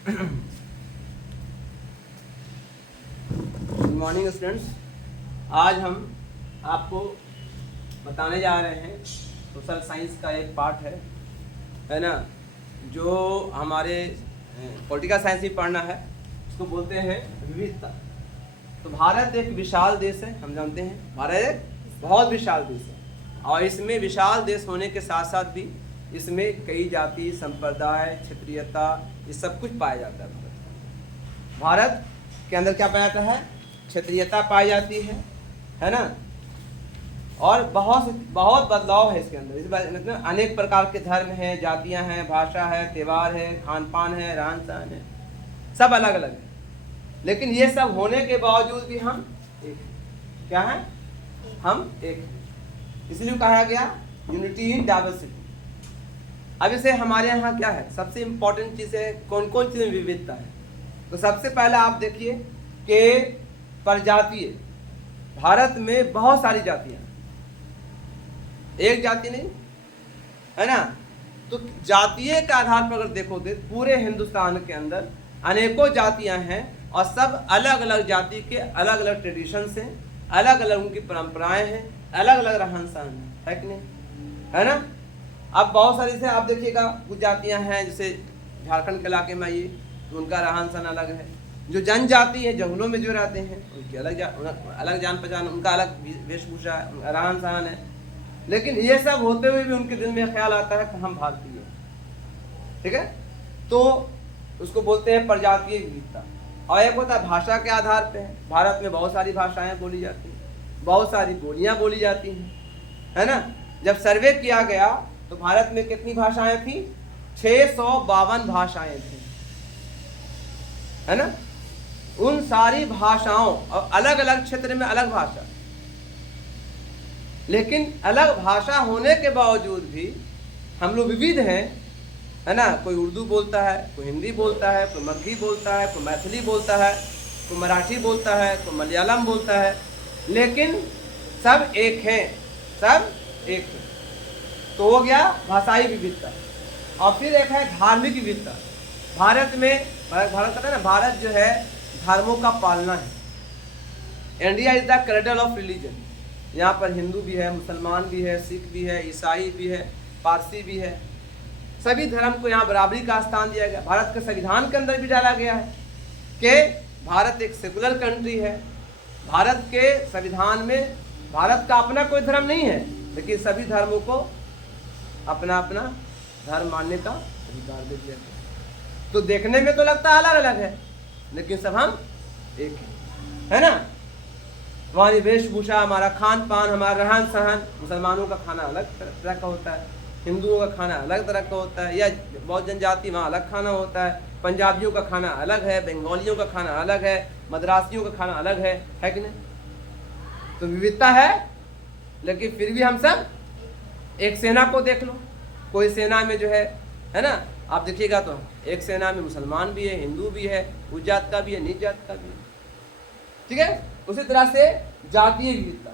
Good morning students. आज हम आपको बताने जा रहे हैं सोशल साइंस का एक पार्ट है ना, जो हमारे पॉलिटिकल साइंस भी पढ़ना है। उसको बोलते हैं विविधता। तो भारत एक विशाल देश है, हम जानते हैं भारत एक बहुत विशाल देश है, और इसमें विशाल देश होने के साथ साथ भी इसमें कई जाति, संप्रदाय, क्षेत्रीयता, ये सब कुछ पाया जाता है। भारत के अंदर क्या पाया जाता है? क्षेत्रीयता पाई जाती है ना, और बहुत बदलाव है इसके अंदर। इस मतलब अनेक प्रकार के धर्म हैं, जातियां हैं, भाषा है, त्यौहार है, खान पान है, रहन सहन है, सब अलग अलग है। लेकिन ये सब होने के बावजूद भी हम एक हैं। क्या है? हम एक हैं। इसलिए कहा गया यूनिटी इन डाइवर्सिटी। अब इसे हमारे यहाँ क्या है, सबसे इम्पोर्टेंट चीज़ है, कौन कौन चीज़ में विविधता है। तो सबसे पहले आप देखिए कि प्रजातीय, भारत में बहुत सारी जातियां हैं, एक जाति नहीं है ना। तो जातीय के आधार पर अगर देखोगे पूरे हिंदुस्तान के अंदर अनेकों जातियां हैं, और सब अलग अलग जाति के अलग अलग ट्रेडिशंस हैं, अलग अलग उनकी परंपराएं हैं, अलग अलग रहन सहन है कि नहीं, है ना। अब बहुत सारी से आप देखिएगा, कुछ जातियां हैं जैसे झारखंड के इलाके में आइए तो उनका रहन सहन अलग है। जो जनजाति है, जंगलों में जो रहते हैं, उनकी अलग जान पहचान, उनका अलग वेशभूषा है, उनका रहन सहन है। लेकिन ये सब होते हुए भी उनके दिल में ख्याल आता है कि हम भारतीय हैं, ठीक है। तो उसको बोलते हैं प्रजातीय विविधता। और एक होता है भाषा के आधार पे है। भारत में बहुत सारी भाषाएं बोली जाती हैं, बहुत सारी बोलियां बोली जाती हैं, है ना। जब सर्वे किया गया तो भारत में कितनी भाषाएं थी? 652 भाषाएं थी, है ना। उन सारी भाषाओं और अलग अलग क्षेत्र में अलग भाषा, लेकिन अलग भाषा होने के बावजूद भी हम लोग विविध हैं, है ना। कोई उर्दू बोलता है, कोई हिंदी बोलता है, कोई मगही बोलता है, कोई मैथिली बोलता है, कोई मराठी बोलता है, कोई मलयालम बोलता है, लेकिन सब एक हैं, सब एक हैं। तो हो गया भाषाई विविधता। और फिर एक है धार्मिक विविधता। भारत में, भारत कहते हैं ना, भारत जो है धर्मों का पालना है। India is the cradle of religion. यहाँ पर हिंदू भी है, मुसलमान भी है, सिख भी है, ईसाई भी है, पारसी भी है। सभी धर्म को यहाँ बराबरी का स्थान दिया गया। भारत के संविधान के अंदर भी डाला गया है कि भारत एक सेकुलर कंट्री है। भारत के संविधान में भारत का अपना कोई धर्म नहीं है, लेकिन सभी धर्मों को अपना अपना धर्म मानने का अधिकार दे दिया गया। तो देखने में तो लगता अलग अलग है, लेकिन सब हम एक है ना। हमारी वेशभूषा, हमारा खान पान, हमारा रहन सहन, मुसलमानों का खाना अलग तरह का होता है, हिंदुओं का खाना अलग तरह का होता है, या बहुत जनजाति वहाँ अलग खाना होता है, पंजाबियों का खाना अलग है, बंगालियों का खाना अलग है, मद्रासियों का खाना अलग है कि नहीं। तो विविधता है, लेकिन फिर भी हम सब एक। सेना को देख लो, कोई सेना में जो है ना, आप देखिएगा तो एक सेना में मुसलमान भी है, हिंदू भी है, उच्च जात का भी है, नीच जात का भी है, ठीक है। उसी तरह से जातीय विविधता,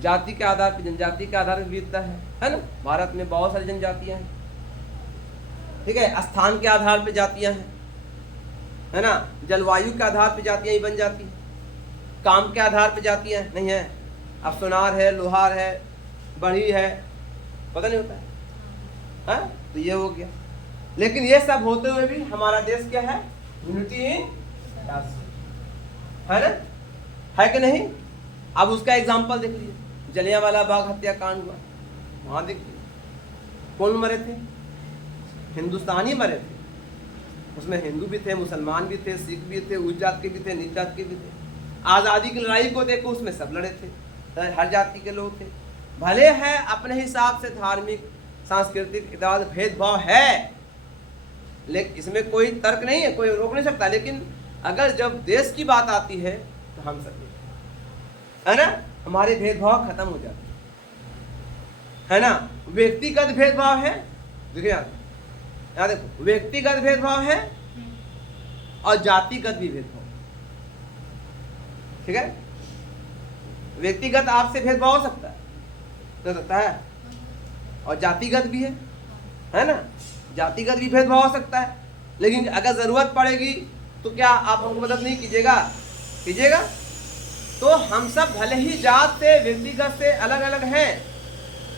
जाति के आधार पर, जनजाति के आधार पर विविधता है ना। भारत में बहुत सारी जनजातियां हैं, ठीक है। स्थान के आधार पर जातियां हैं, है ना। जलवायु के आधार पर जातियां ही बन जाती हैं, काम के आधार पर जातियां नहीं है। अब सोनार है, लोहार है, बढ़ी है, पता नहीं होता है, तो ये हो गया। लेकिन ये सब होते हुए भी हमारा देश क्या है? यूनिटी इन डाइवर्सिटी, है ना, है कि नहीं। अब उसका एग्जाम्पल देख लीजिए, जलियांवाला बाग हत्याकांड हुआ, वहां देखिए कौन मरे थे? हिंदुस्तानी मरे थे। उसमें हिंदू भी थे, मुसलमान भी थे, सिख भी थे, उच्च जात के भी थे, नीच जात के भी थे। आज़ादी की लड़ाई को देखो, उसमें सब लड़े थे, हर जाति के लोग थे। भले है अपने हिसाब से धार्मिक, सांस्कृतिक इत्यादि भेदभाव है, लेकिन इसमें कोई तर्क नहीं है, कोई रोक नहीं सकता। लेकिन अगर जब देश की बात आती है तो हम सब है ना, हमारे भेदभाव खत्म हो जाते है ना। व्यक्तिगत भेदभाव है, देखिए यहाँ देखो, व्यक्तिगत भेदभाव है और जातिगत भी भेदभाव, ठीक है। व्यक्तिगत आपसे भेदभाव हो सकता है, और जातिगत भी है ना, जातिगत भी भेदभाव हो सकता है। लेकिन अगर ज़रूरत पड़ेगी तो क्या आप हमको मदद नहीं कीजिएगा? कीजिएगा। तो हम सब भले ही जात से, व्यक्तिगत से अलग अलग हैं,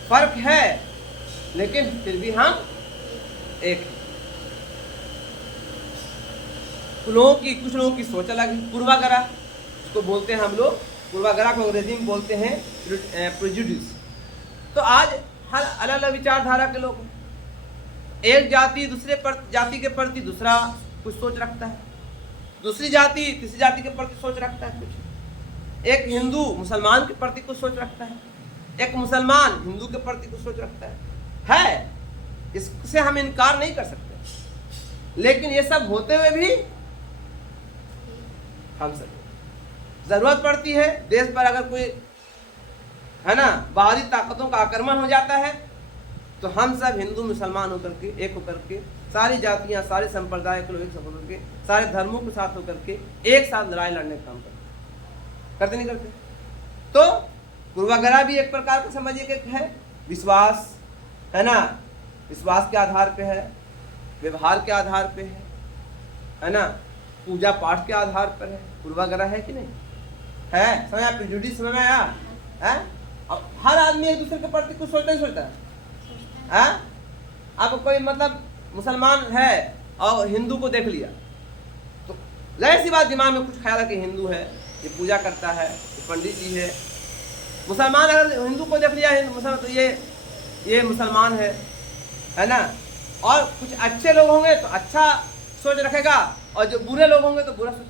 फर्क है, लेकिन फिर भी हम एक हैं। कुछ लोगों की सोच अलग है। पूर्वाग्रह इसको बोलते हैं हम लोग, पूर्वाग्रह को अंग्रेजी में बोलते हैं प्रेजुडिस। तो आज हर अलग अलग विचारधारा के लोग हैं। एक जाति दूसरे जाति के प्रति दूसरा कुछ सोच रखता है, दूसरी जाति तीसरी जाति के प्रति सोच रखता है कुछ, एक हिंदू मुसलमान के प्रति कुछ सोच रखता है, एक मुसलमान हिंदू के प्रति कुछ सोच रखता है। इससे हम इनकार नहीं कर सकते, लेकिन ये सब होते हुए भी हम सब जरूरत पड़ती है। देश पर अगर कोई है ना बाहरी ताकतों का आक्रमण हो जाता है तो हम सब हिंदू मुसलमान होकर के, एक होकर के, सारी जातियां, सारे संप्रदाय के लोग एक साथ होकर के, सारे धर्मों के साथ होकर के एक साथ लड़ाई लड़ने का काम करते नहीं करते? तो पूर्वाग्रह भी एक प्रकार का समझिए कि है विश्वास, है ना, विश्वास के आधार पे है, व्यवहार के आधार पे है ना, पूजा पाठ के आधार पर है। पूर्वाग्रह है कि नहीं है? समझ प्रेजुडिस समझ में आया है? अब हर आदमी एक दूसरे के प्रति कुछ सोचता ही सोचता है। अब कोई मतलब मुसलमान है और हिंदू को देख लिया तो जाहिर सी बात दिमाग में कुछ ख्याल है कि हिंदू है, ये पूजा करता है, ये पंडित जी है। मुसलमान अगर हिंदू को देख लिया मुसलमान तो ये मुसलमान है ना। और कुछ अच्छे लोग होंगे तो अच्छा सोच रखेगा, और जो बुरे लोग होंगे तो बुरा सोच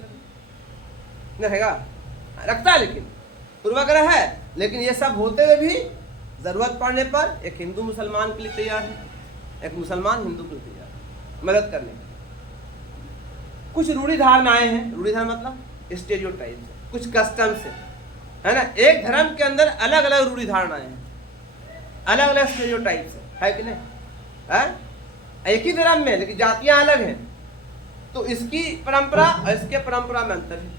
रखेगा, रखता है। लेकिन पूर्वाग्रह है, लेकिन ये सब होते हुए भी जरूरत पड़ने पर एक हिंदू मुसलमान के लिए तैयार है, एक मुसलमान हिंदू के लिए तैयार है मदद करने की। कुछ रूढ़ी धारणाएं हैं, रूढ़ी धारणा मतलब स्टेरियोटाइप है, कुछ कस्टम से, है ना। एक धर्म के अंदर अलग अलग रूढ़ी धारणाएं हैं, अलग अलग स्टेरियोटाइप है कि नहीं है? एक ही धर्म में लेकिन जातियां अलग हैं, तो इसकी परंपरा और इसके परंपरा में अंतर है,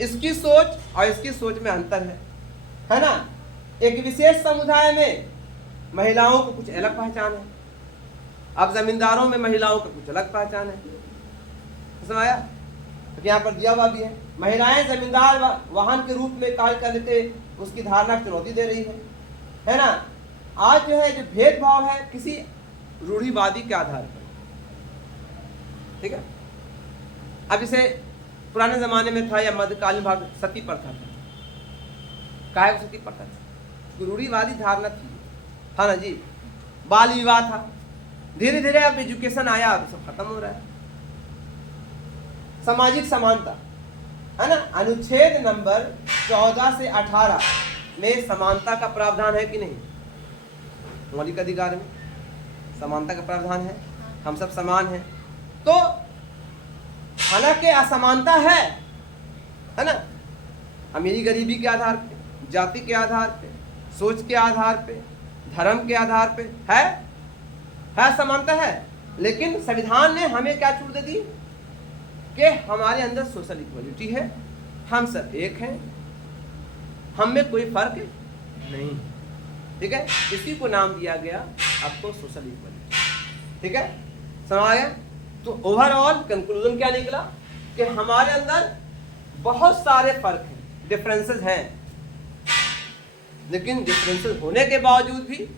इसकी सोच और इसकी सोच में अंतर है ना। एक विशेष समुदाय में महिलाओं को कुछ अलग पहचान है, अब जमींदारों में महिलाओं को कुछ अलग पहचान है। समझ आया? तो यहाँ पर दिया हुआ भी है, महिलाएं जमींदार वाहन के रूप में कार्य करने के उसकी धारणा चुनौती दे रही है ना। आज जो है जो भेदभाव है किसी रूढ़िवादी के आधार पर, ठीक है। अब इसे पुराने जमाने में था या मध्यकालीन भाग सती प्रथा था। काहे को सती प्रथा थी? रूढ़िवादी धारणा थी, था ना जी। बाल विवाह था, धीरे धीरे अब एजुकेशन आया, अब सब खत्म हो रहा है। सामाजिक समानता, है ना। अनुच्छेद नंबर 14 से 18 में समानता का प्रावधान है कि नहीं? मौलिक अधिकार में समानता का प्रावधान है, हम सब समान हैं। तो हालांकि असमानता है ना, अमीरी गरीबी के आधार पे, जाति के आधार पे, सोच के आधार पे, धर्म के आधार पे है समानता है। लेकिन संविधान ने हमें क्या छूट दे दी कि हमारे अंदर सोशल इक्वलिटी है, हम सब एक हैं, हम में कोई फर्क नहीं, ठीक है। इसी को नाम दिया गया आपको सोशल इक्वलिटी, ठीक है। समझ आ गया? तो ओवरऑल कंक्लूजन क्या निकला कि हमारे अंदर बहुत सारे फर्क हैं, डिफरेंसेस हैं, लेकिन डिफरेंसेस होने के बावजूद भी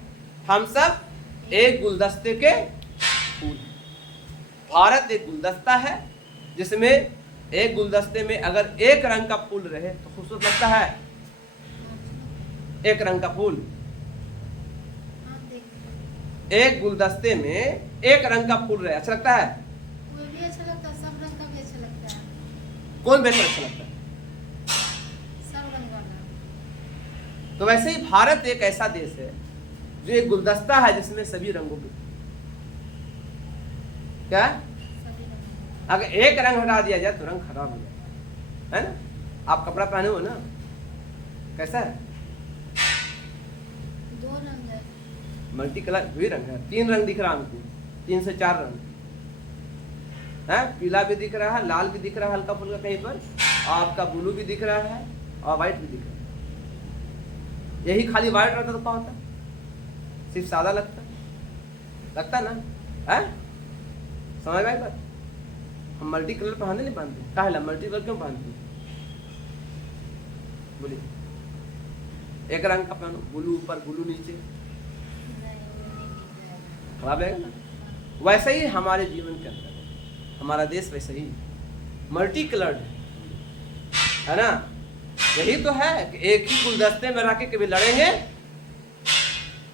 हम सब एक गुलदस्ते के फूल। भारत एक गुलदस्ता है जिसमें एक गुलदस्ते में अगर एक रंग का फूल रहे तो खूबसूरत लगता है। एक रंग का फूल, एक गुलदस्ते में एक रंग का फूल रहे अच्छा लगता है? कोई भी अच्छा लगता है, सब रंग का भी अच्छा लगता है। कौन बेहतर अच्छा लगता है? सब रंग वाला। तो वैसे ही भारत एक ऐसा देश है जो एक गुलदस्ता है जिसमें सभी रंगों के, क्या सभी रंग। अगर एक रंग हटा दिया जाए तो रंग खराब हो जाए, है ना। आप कपड़ा पहने हो ना, कैसा है? दो रंग है, मल्टी कलर वही रंग है, 3 रंग दिख रहा है हमको, 3 से 4 रंग है। पीला भी दिख रहा है, लाल भी दिख रहा है हल्का फुल्का कहीं पर, और आपका ब्लू भी दिख रहा है और व्हाइट भी दिख रहा है। यही खाली व्हाइट रहता तो क्या होता? सिर्फ सादा लगता ना है? समझ में आई बात? हम मल्टी कलर पहनते नहीं पहनते, काहे ला मल्टी कलर क्यों पहनते? बोलिए, एक रंग का पहनो, ब्लू ऊपर ब्लू नीचे, नहीं, वो नहीं ठीक है। खराब लगेगा ना। वैसे ही हमारे जीवन के अंदर हमारा देश वैसे ही मल्टी कलर्ड है ना। यही तो है कि एक ही गुलदस्ते में रख के कभी लड़ेंगे,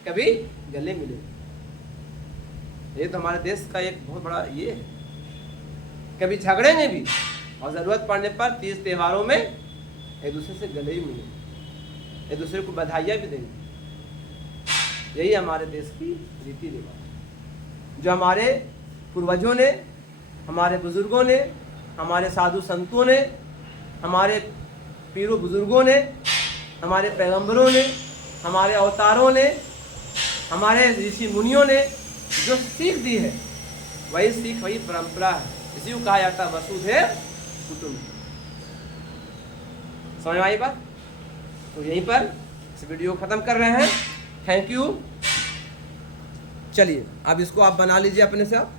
कभी गले मिलेंगे। ये तो हमारे देश का एक बहुत बड़ा ये है। कभी झगड़ेंगे भी और जरूरत पड़ने पर तीज त्योहारों में एक दूसरे से गले ही मिलेंगे, एक दूसरे को बधाइयाँ भी देंगे। यही हमारे देश की रीति रिवाज, जो हमारे पूर्वजों ने, हमारे बुजुर्गों ने, हमारे साधु संतों ने, हमारे पीरों बुजुर्गों ने, हमारे पैगंबरों ने, हमारे अवतारों ने, हमारे ऋषि मुनियों ने जो सीख दी है, वही सीख, वही परंपरा है। इसी को कहा जाता है वसुधैव कुटुंबकम। समझ में आई बात? तो यहीं पर इस वीडियो को खत्म कर रहे हैं। Thank you. चलिए अब इसको आप बना लीजिए अपने से आप।